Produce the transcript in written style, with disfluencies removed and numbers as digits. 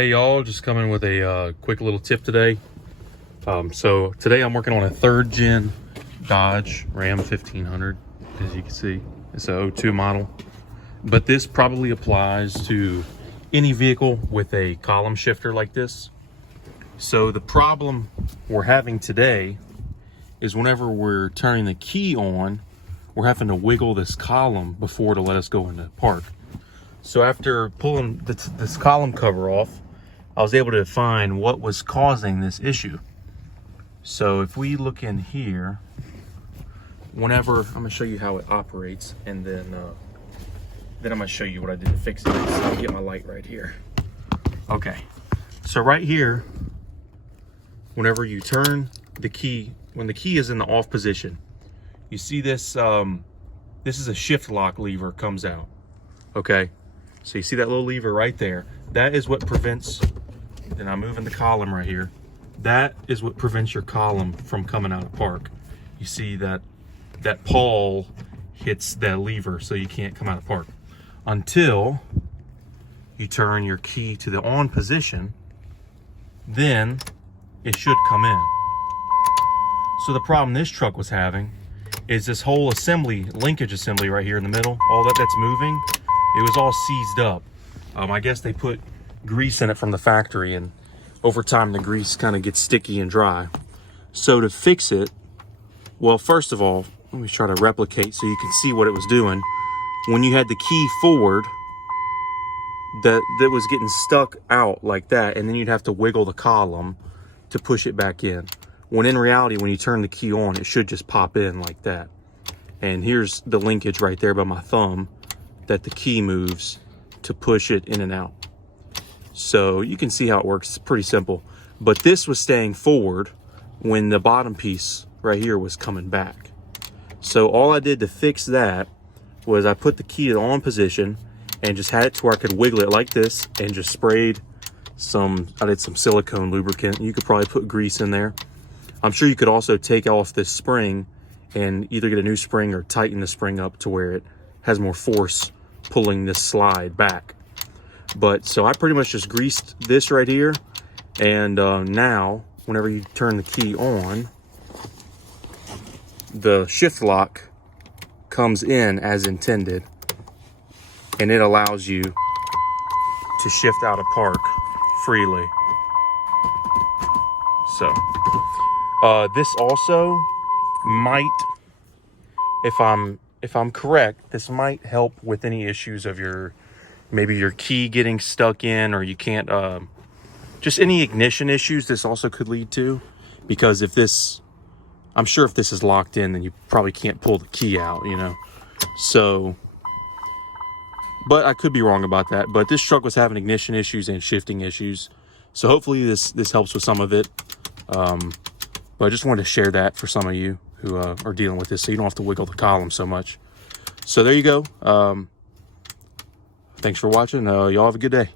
Hey y'all, just coming with a quick little tip today. So today I'm working on a 3rd gen Dodge Ram 1500. As you can see, it's a 02 model, but this probably applies to any vehicle with a column shifter like this. So the problem we're having today is whenever we're turning the key on, we're having to wiggle this column before to let us go into park. So after pulling this column cover off, I was able to find what was causing this issue. So if we look in here, whenever, I'm gonna show you how it operates, and then I'm gonna show you what I did to fix it. So I'll get my light right here. Okay, so right here, whenever you turn the key, when the key is in the off position, you see this, this is a shift lock lever comes out, okay? So you see that little lever right there? That is what prevents, and I'm moving the column right here, that is what prevents your column from coming out of park. You see that pawl hits that lever, so you can't come out of park until you turn your key to the on position. Then it should come in. So the problem this truck was having is this whole assembly, linkage assembly right here in the middle, all that's moving, it was all seized up. I guess they put grease in it from the factory, and over time the grease kind of gets sticky and dry. So to fix it, well, first of all, let me try to replicate so you can see what it was doing. When you had the key forward, that was getting stuck out like that, and then you'd have to wiggle the column to push it back in. When in reality, when you turn the key on, it should just pop in like that. And here's the linkage right there by my thumb that the key moves to push it in and out. So you can see how it works. It's pretty simple. But this was staying forward when the bottom piece right here was coming back. So all I did to fix that was I put the key in on position and just had it to where I could wiggle it like this, and just sprayed I did some silicone lubricant. You could probably put grease in there. I'm sure you could also take off this spring and either get a new spring or tighten the spring up to where it has more force pulling this slide back. But so I pretty much just greased this right here, and now whenever you turn the key on, the shift lock comes in as intended, and it allows you to shift out of park freely. So this also might, if I'm correct, this might help with any issues of maybe your key getting stuck in, or you can't, just any ignition issues this also could lead to. Because I'm sure if this is locked in, then you probably can't pull the key out, you know. So, but I could be wrong about that. But this truck was having ignition issues and shifting issues. So hopefully this helps with some of it. But I just wanted to share that for some of you who are dealing with this, so you don't have to wiggle the column so much. So there you go. Thanks for watching. Y'all have a good day.